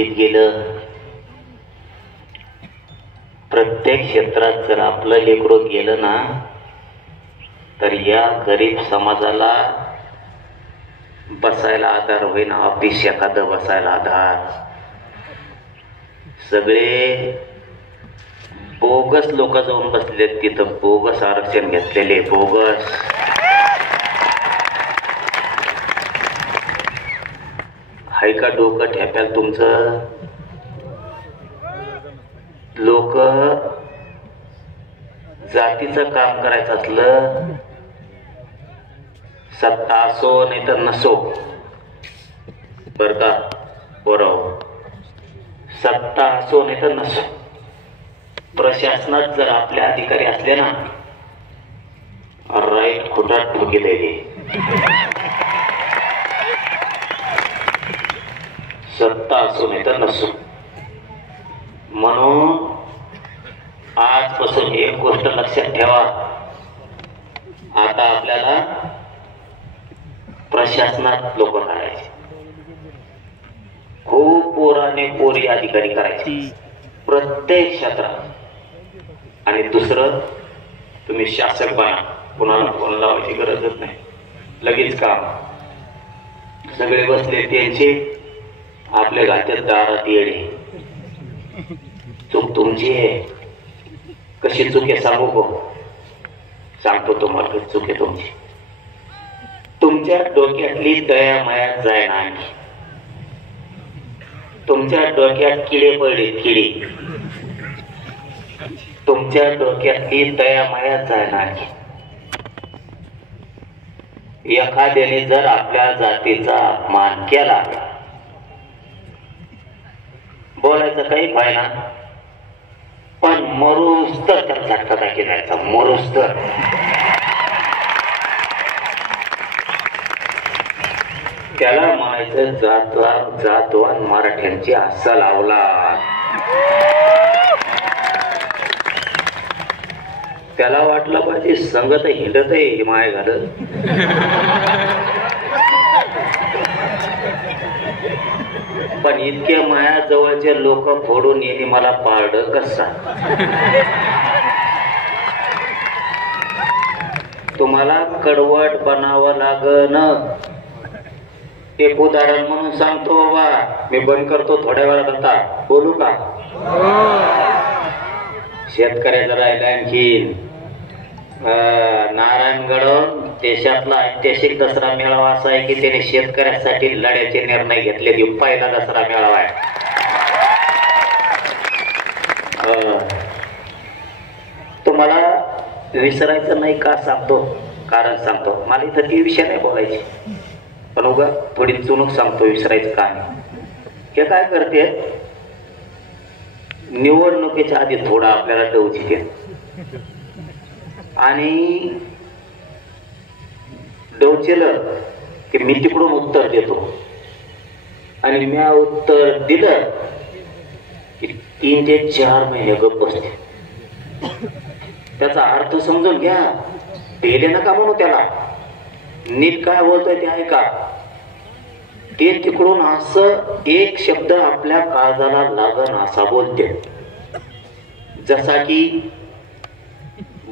गेलं प्रत्येक क्षेत्रात जर आपलं लेकरं गेलं ना तर या गरीब समाजाला बसायला आधार होईन. ऑफिस एखादं बसायला आधार. सगळे बोगस लोक जाऊन बसले तिथं. बोगस आरक्षण घेतलेले बोगस. हाय का डोकं ठेप्याल तुमचं? लोक जातीचं काम करायचं असलं, सत्ता असो नाही तर नसो, बर का बरोबर, सत्ता असो नाही तर नसो, प्रशासनात जर आपले अधिकारी असले ना, राईट खुटात ठोकिले. सत्ता असो नाही तर नसो. म्हणून आजपासून एक गोष्ट लक्षात ठेवा. आता आपल्याला प्रशासनात लोक करायचे, खूप पोराने पोरी अधिकारी करायचे प्रत्येक क्षेत्रात. आणि दुसरं, तुम्ही शासक बना. कोणाला फोन लावायची गरजच नाही, लगेच काम. सगळे बसले त्यांचे, आपल्या घात्यात दारात येणे. चूक तुमची आहे. कशी चूक आहे सांगू गो? सांगतो तुम्हाला. चूक आहे तुमची. तुमच्या डोक्यातली दया माया जाय ना. तुमच्या डोक्यात किडे पडले, किडे. तुमच्या डोक्यातली दया माया जाय ना. एखाद्याने जर आपल्या जातीचा अपमान केला, बोलायचं काही फायदा, पण मरूस तर त्याला झटका टाकी जायचा. मरूस तर त्याला म्हणायचं जातवान मराठ्यांची अस्सल अवलाद. त्याला वाटलं पाहिजे संगत हिंडत आहे माय घालत. पण इतके माया जवळचे लोक फोडून येणे मला पारड कसा. तुम्हाला कडवट बनावं लागन. एक उदाहरण म्हणून सांगतो बाबा. मी बंद करतो थोड्या वेळात. आता बोलू का? शेतकऱ्याचं राहिलं आणखी. नारायणगड देशातला ऐतिहासिक दसरा मेळावा असा आहे की त्याने शेतकऱ्यासाठी लढ्याचे निर्णय घेतले. पहिला दसरा मेळावा आहे. तुम्हाला विसरायचं नाही का सांगतो? कारण सांगतो. मला इथं ती विषय नाही बोलायची, पण उगा थोडी चुणूक सांगतो. विसरायचं का नाही. हे काय करते, निवडणुकीच्या आधी थोडा आपल्याला डवचिते आणि डवचेलं की मी तिकडून उत्तर देतो आणि मी उत्तर दिलं की 3 ते 4 महिने गप्प बसते. त्याचा अर्थ समजून घ्या. पेले नका म्हणू त्याला. नीट काय बोलतोय ते ऐका. ते तिकडून असं एक शब्द आपल्या काळजाला लागन असा बोलते, जसा की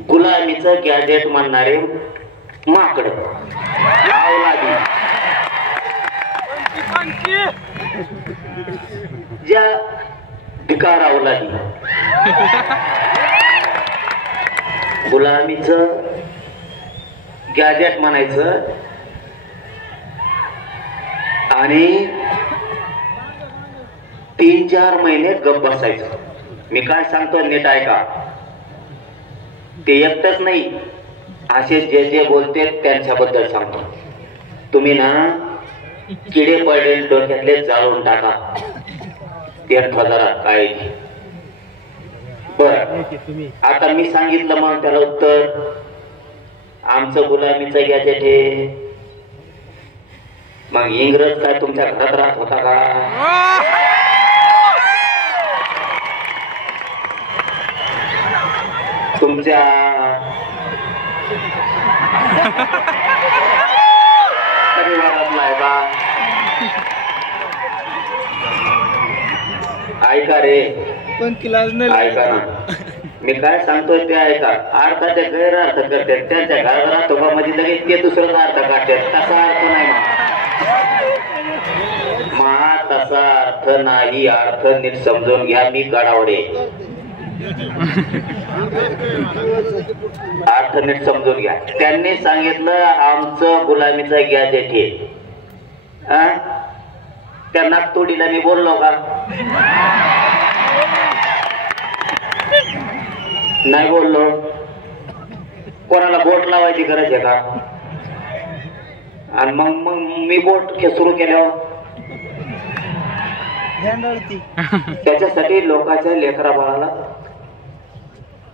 गुलामीचं गॅजेट म्हणणारे माकड. ज्या भिकार अवलादी. गुलामीचं गॅजेट म्हणायचं आणि 3-4 महिने गप बसायचं. मी काय सांगतो नीट ऐका. ते एकटच नाही, असे जे जे बोलते त्यांच्याबद्दल सांगतो. तुम्ही ना किडे पडलेले डोक्यातले जाळून टाका. ते हजारात काय. बर, आता मी सांगितलं म्हणून त्याला उत्तर, आमचं गुलामीचं गॅजेट हे. मग इंग्रज काय तुमच्या घरात राहत होता का? तुमच्या परिवारात नाही बा. ऐका रे, पण किलाज नाही ऐका ना, मी काय सांगतोय ते ऐका. अर्थाचे गैरअर्थ करते, त्यांच्या घरात राहतो का म्हणजे लगेच ते दुसराच अर्थ काढतात. तसा अर्थ नाही मा, तसा अर्थ नाही. अर्थ नीट समजून घ्या. मी गडावडे, अर्थ नीट समजून घ्या. त्यांनी सांगितलं आमचं गुलामीचं गॅजेट हे. त्या नागतोडीला मी बोललो का? नाही बोललो. कोणाला बोट लावायची गरज आहे का? आणि मग मग मी बोट सुरू केल्यावर त्याच्यासाठी लोकांच्या लेकरा बाळाला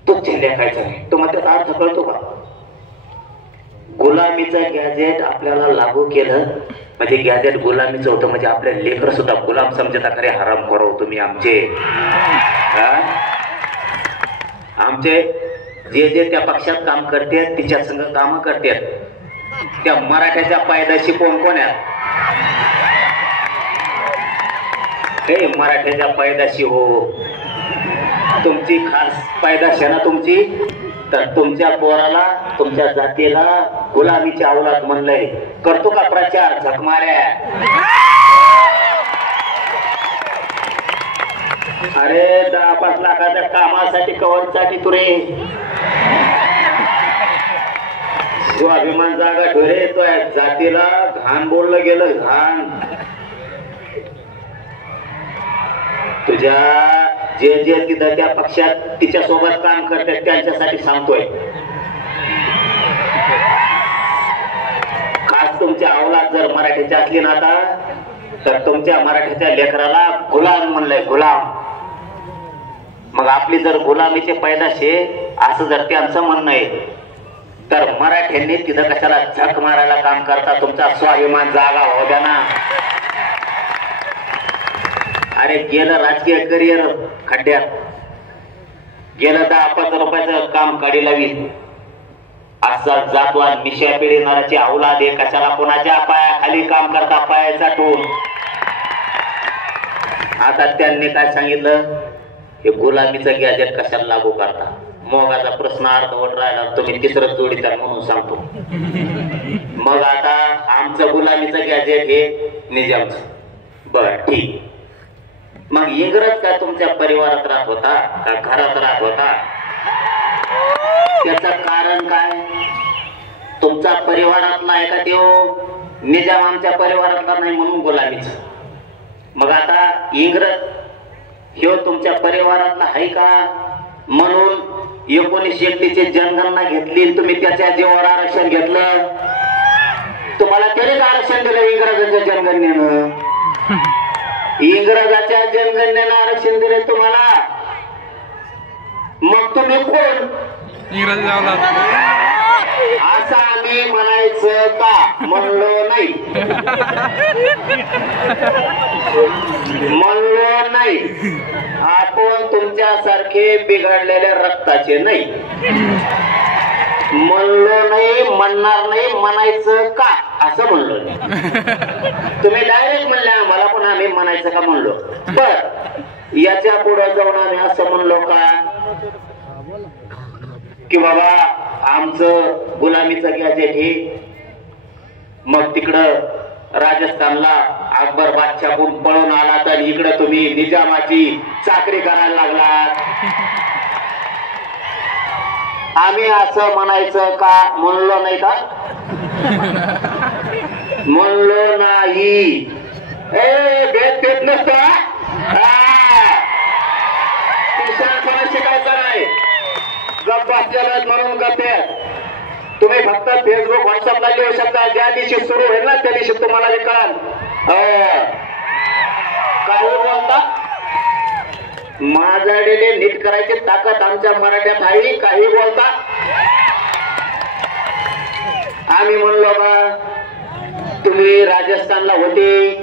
तुच्छ लेखायचं नाही. तुम्हाला त्याचा अर्थ कळतो का? गुलामीचं गॅजेट आपल्याला लागू केलं म्हणजे गॅजेट गुलामीचं होतं, म्हणजे आपल्या लेकर सुद्धा गुलाम समजता. खरे हराम करो तुम्ही आमचे. आमचे जे जे त्या पक्षात काम करतात तिच्या संग काम करतात. त्या मराठ्याच्या पायदाशी कोण कोण आहेत? हे मराठ्याच्या पायदाशी हो, तुमची खास पायदाशी आहे ना तुमची. तर तुमच्या पोराला, तुमच्या जातीला गुलामीची अवलाद म्हणलंय. करतो का प्रचार? झक माऱ्या. अरे 10-5 लाखाच्या कामासाठी कवरसाठी तुरे स्वाभिमान जागा ढोरे. तो जातीला घाण बोललं गेलं, घाण. तुझ्या जे जे तिथं त्या पक्षात तिच्या सोबत काम करतात त्यांच्यासाठी सांगतोय. खास तुमच्या अवलाद जर मराठीची असली ना आता, तर तुमच्या मराठीच्या लेकराला गुलाम म्हणलंय, गुलाम. मग आपली जर गुलामीचे पैदाशे असं जर त्यांचं म्हणणं आहे, तर मराठ्यांनी तिथं कशाला झक मारायला काम करता? तुमचा स्वाभिमान जागा हो द्या ना. अरे गेलं राजकीय करिअर खड्ड्यात, गेलं 10-15 रुपयाचं काम काढी लावी. असा जातवा मिशा पिढीनाराची अवलाद आहे. कशाला कोणाच्या पायाखाली काम करता? पायाचा टोन. आता त्यांनी काय सांगितलं? हे गुलामीचं गॅजेट कशाला लागू करता? मोगाचा प्रश्न अर्धवट राहिला, तुम्ही तिसरं जोडीदार म्हणून सांगतो. मग आता आमचं गुलामीचं गॅजेट हे निजामचं. बर ठीक. मग इंग्रज का तुमच्या परिवारात राहत होता का घरात राहत होता? त्याचं कारण काय? तुमचा परिवारातला आहे का तो? निजाम आमच्या परिवारातला नाही म्हणून गुलामीच. मग आता इंग्रज ह्यो तुमच्या परिवारातला आहे का म्हणून 1931ची जनगणना घेतली, तुम्ही त्याच्या जीवावर आरक्षण घेतलं. तुम्हाला तरीच आरक्षण दिलं इंग्रजांच्या जनगणनेनं. इंग्रजाच्या जनगणनेनं आरक्षण दिले तुम्हाला. मग तुम्ही कोण? असं आम्ही म्हणायचं का? म्हणलो नाही, म्हणलो नाही. आपण तुमच्यासारखे बिघडलेल्या रक्ताचे नाही. म्हणलो नाही, म्हणणार नाही. म्हणायचं का? असं म्हणलो नाही. तुम्ही डायरेक्ट म्हणले आम्हाला, पण आम्ही म्हणायचं का म्हणलो. बर, याच्या पुढे जाऊन आम्ही असं म्हणलो का की बाबा आमचं गुलामीचं गॅजेट हे, मग तिकडं राजस्थानला अकबर बादशाहून पळून आला, तर इकडं तुम्ही निजामाची चाकरी करायला लागलात. आम्ही असं म्हणायचं का? म्हणलो नाही का? म्हणलो नाही. भेद भेद नसता. शिकायचं नाही. गप बसलेला म्हणून गप. तुम्ही फक्त फेसबुक व्हॉट्सअपला लिहू शकता. ज्या दिवशी सुरू होईल ना त्या दिवशी तुम्हाला ते कळाल. काही बोलता? माझ्याकडे नीट करायची ताकद आमच्या मराठ्यात आहे. काही बोलता? आम्ही म्हणलो का तुम्ही राजस्थानला होते,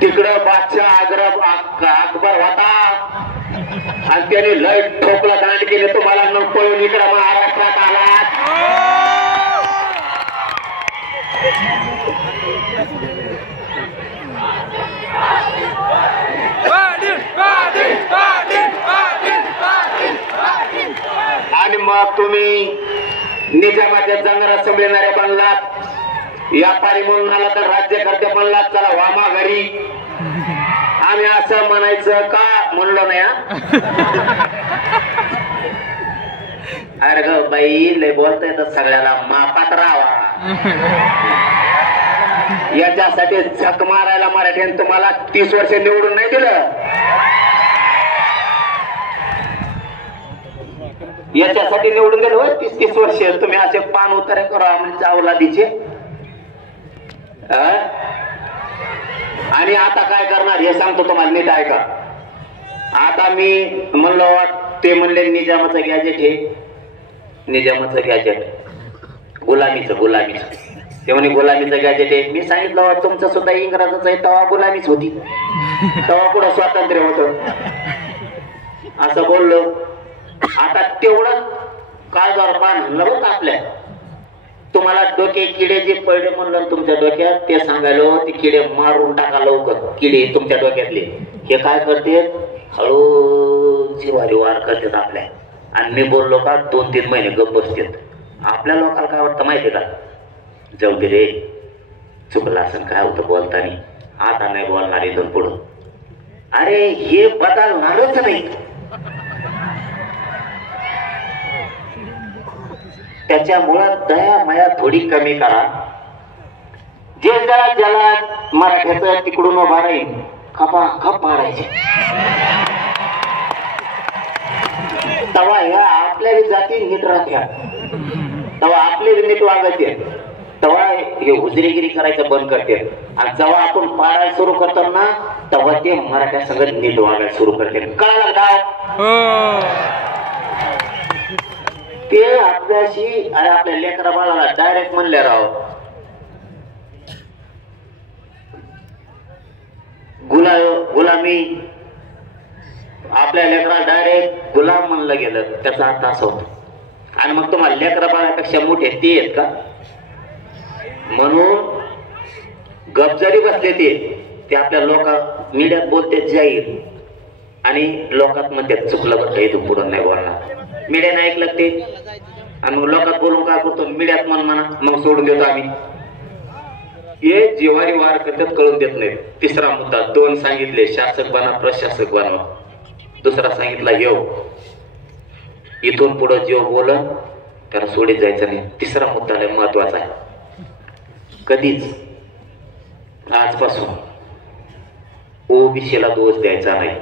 तिकडं बादशाह अकबर होता आणि त्याने लय ठोकला, दांड केले तुम्हाला, मग पळून इकडं महाराष्ट्रात आलात. Bad, मग तुम्ही निजामाच्या जंगला संभळणारे बनलात, व्यापारी म्हणून आला तर राज्यकर्ते बनलात, चला वामा घरी. आम्ही असं म्हणायचं का म्हणलो नाही. अरे ग बाई, लय बोलता येतात सगळ्याला, मापात राहावा. याच्यासाठी झक मारायला मराठ्याने तुम्हाला 30 वर्ष निवडून नाही दिलं. याच्यासाठी निवडून दिलं होय 30-30 वर्ष. तुम्ही असे पान उतारे करा म्हणजे अवलादीचे. आणि आता काय करणार हे सांगतो तुम्हाला, नीट ऐका. आता मी म्हणलो ते म्हणले निजामाचं गॅजेट, हे निजामाचं गॅजेट गुलामीचं ते म्हणे गुलामीचं गॅजेट आहे. मी सांगितलं तुमचं सुद्धा इंग्रजाचं आहे, तेव्हा गुलामीच होती, तेव्हा पुढं स्वातंत्र्य होतं असं बोललो. आता तेवढं काळजावर बाण हल्लं बघ आपल्या. तुम्हाला डोके किडे जे पडले म्हणलं तुमच्या डोक्यात, ते सांगायलो ते किडे मारून टाका लवकर. किडे तुमच्या डोक्यातले हे काय करते, हळू जिवारी वार करतात आपल्या. आणि मी बोललो का 2-3 महिने गप्प बसतात. आपल्या लोकांना काय वाटतं माहितीये का, जाऊ दे रे, चुकलं असं काय होतं बोलतानी, आता नाही बोलणार इथून पुढं. अरे हे बदलणारच नाही. त्याच्यामुळं दया माया थोडी कमी करा. जे जरा ज्याला मराठ्याचं तिकडून उभा राहील खपा खप पाडायचे, तवा ह्या आपल्या जाती नीट राहत्या, तवा आपले नीट वागायचे, तेव्हा हे हुजरेगिरी करायचं बंद करते. आणि जेव्हा आपण पाडायला सुरू करतो ना, तेव्हा ते मराठ्या सगळं नीट वागायला सुरू करते. कळलं गाव ते आपल्याशी. अरे आपल्या लेकरा बाळाला डायरेक्ट म्हणले राव, गुलामी. आपल्या लेकरा डायरेक्ट गुलाम म्हणलं गेलं, त्याचा अर्थ असा होतो. आणि मग तुम्हाला लेकरा बाळापेक्षा मोठे ते आहेत का, म्हणून गप जरी बसले ते आपल्या लोक मीडियात बोलते जाहीर, आणि लोकात म्हणते चुकलं बघ इथून पुढं नाही बोलणार. मीडियाने ऐकलं ते, आणि मग लोकात बोलून काय करतो, मीडियात म्हणा मग सोडून देतो आम्ही. हे जिवारी वार करतात, कळून देत नाही. तिसरा मुद्दा 2 सांगितले, शासक बना प्रशासक बना. दुसरा सांगितला येऊ, इथून पुढं जेव बोलन त्याला सोडीत जायचं नाही. तिसरा मुद्दा लय महत्वाचा आहे. कधीच आजपासून ओबीसीला दोष द्यायचा नाही.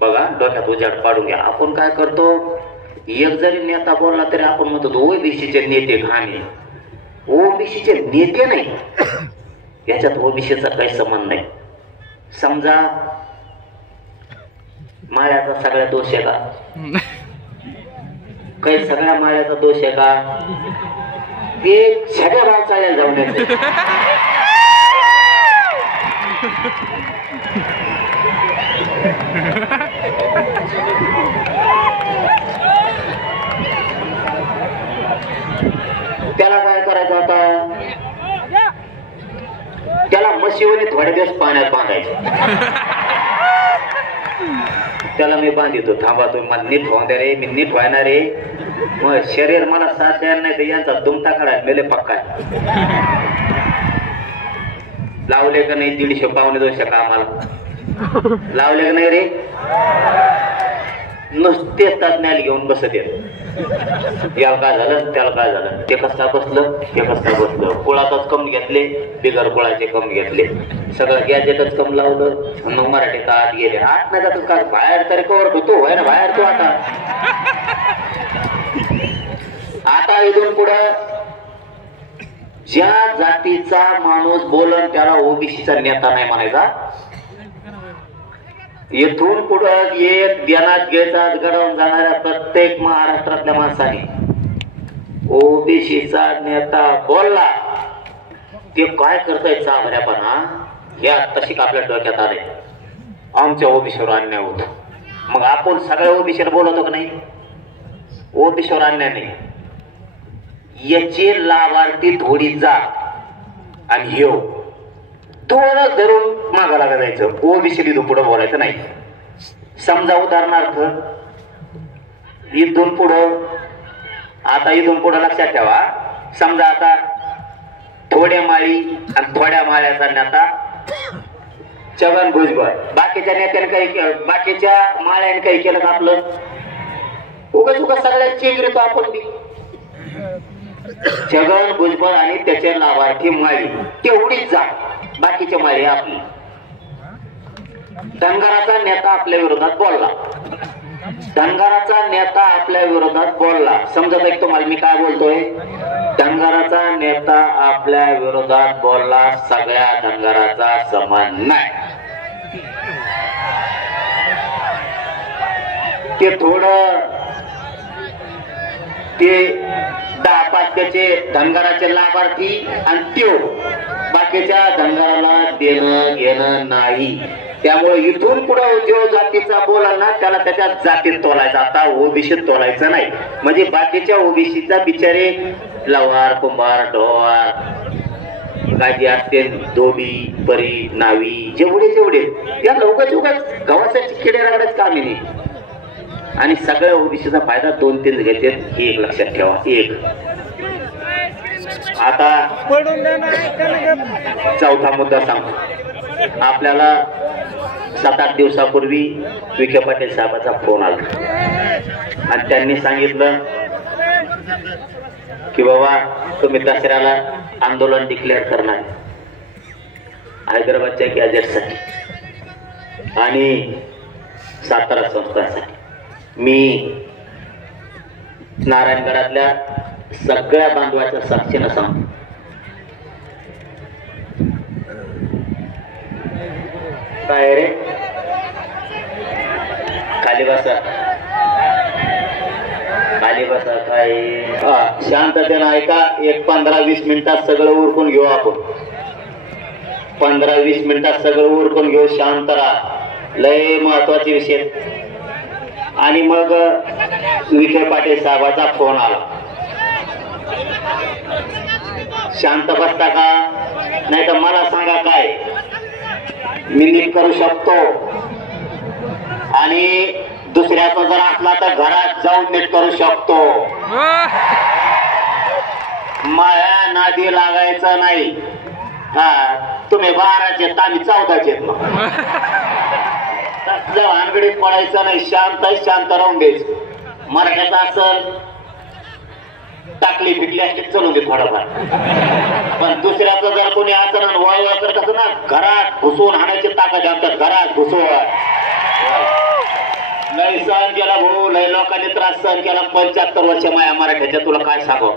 बघा डोक्यात उजाड पाडून घ्या. आपण काय करतो, एक जरी नेता बोलला तरी आपण म्हणतो ओबीसीचे नेते घाणे. ओबीसीचे नेते नाही, याच्यात ओबीसीचा काही संबंध नाही. समजा माळ्याचा सगळ्या दोष आहे का, काही सगळ्या माळ्याचा दोष आहे का, ते सगळ्या भाव चालायला जाऊन येते. त्याला काय करायचं आता, त्याला म्हशीवरी थोडे दिवस पाण्यात बांधायचं. त्याला मी बांधितो, थांबा तुम्ही मला नीट व्हावून द्या रे, मी नीट व्हायणार रे. मग शरीर मला साथ द्यायला नाही तर यांचा दुमता काढाय मेले पक्का. लावले का नाही 150-200 कामाला लावले का नाही रे, नुसते तज्ञाला घेऊन बसत येत. याला काय झालं, त्याला काय झालं, ते कसं बसलं, ते कसं बसलं. कुळातच कम घेतले, बिगर कुळाचे कम घेतले, सगळं गॅजेटच कम लावलं. मग मराठीत आत गेले. आत नाही जात का, बाहेर तरी कवर होतो होय ना, बाहेर तो. आता इथून पुढं ज्या जातीचा माणूस बोलन त्याला ओबीसीचा नेता नाही म्हणायचा. इथून पुढं एक ध्यानात घ्यायचा घडवून जाणाऱ्या प्रत्येक महाराष्ट्रातल्या माणसाने ओबीसीचा नेता बोलला ते काय करताय चाभऱ्यापणा, हे तशी आपल्या डोक्यात आले. आमच्या ओबीसीवर अन्याय होतो, मग आपण सगळ्या ओबीसीवर बोलवतो का नाही. ओबीसीवर अन्याय नाही, याचे लाभार्थी थोडी जा आणि हे थोडं धरून मागा लागा जायचं. ओबीसी लिहून पुढे बोलायचं नाही. समजा उदाहरणार्थ इथून पुढं लक्षात ठेवा, समजा आता थोड्या माळी आणि थोड्या माळ्याचा नेता छगन भुजबळ, बाकीच्या नेत्याने काही केलं, बाकीच्या माळ्याने काही केलं का आपलं? उगाच सगळ्यात चेंगरीतो आपण बी. छगन भुजबळ आणि त्याचे लाभार्थी माळी तेवढीच जा, बाकीच्या माळी आपली. धनगराचा नेता आपल्या विरोधात बोलला, समजत आहे तुम्हाला मी काय बोलतोय? धनगराचा नेता आपल्या विरोधात बोलला, सगळ्या धनगराचा समान नाही. ते थोडं ते 10-5 त्याचे धनगराचे लाभार्थी आणि त्यो बाकीच्या धनगराला देणं घेणं नाही. त्यामुळे इथून पुढे जो जातीचा बोला ना त्याला त्याच्या जातीत तोलायचा, आता ओबीसीत तोलायचं नाही. म्हणजे बाकीच्या ओबीसीचा बिचारे लवार कुंभार ढोवार काय जे असते धोबी परी नावी जेवढे त्या उगाच गव्हासाठी किडे लागण्याच काम नाही. आणि सगळ्या ओबीसीचा फायदा 2-3 घेतात, हे एक लक्षात ठेवा. एक आता चौथा मुद्दा सांगतो. आपल्याला 7-8 दिवसापूर्वी विखे पाटील साहेबांचा फोन आला आणि त्यांनी सांगितलं की बाबा तुम्ही दसऱ्याला आंदोलन डिक्लेअर करणार हैदराबादच्या गॅजेटसाठी आणि सातारा संस्थांसाठी. मी नारायणगडातल्या सगळ्या बांधवाच्या साक्षीनं सांगतो, काय रे खाली बसा काय शांततेनं ऐका. एक 15-20 मिनिटात सगळं उरकून घेऊ आपण. 15-20 मिनिटात सगळं उरकून घेऊ. शांत राहा, लय महत्वाचे विषय. आणि मग विखे पाटील साहेबाचा फोन आला. शांत बसता का? नाही तर मला सांगा काय मी नीट करू शकतो, आणि दुसऱ्याचा जर असला तर घरात जाऊन नीट करू शकतो. माया नादी लागायचं नाही. हा तुम्ही 12चे आम्ही 14चे भानगडीत पडायचं नाही. शांत राहून द्यायचं. मराठ्याचा असल टाकली फिटली असली चलून दे थोडंफार, पण दुसऱ्याचं जर कोणी आचरण वळ करत असं ना घरात घुसवून हाणायची ताकद आमच्यात. घरात घुसवून लय सहन केला भाऊ, लय लोकांनी त्रास सहन केला. 75 वर्ष माया मराठ्याच्या. तुला काय सांगू,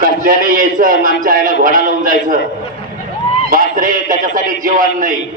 कसल्याने यायचं आमच्या आईला घोडा लावून जायचं. बासरे त्याच्यासाठी जीवन नाही.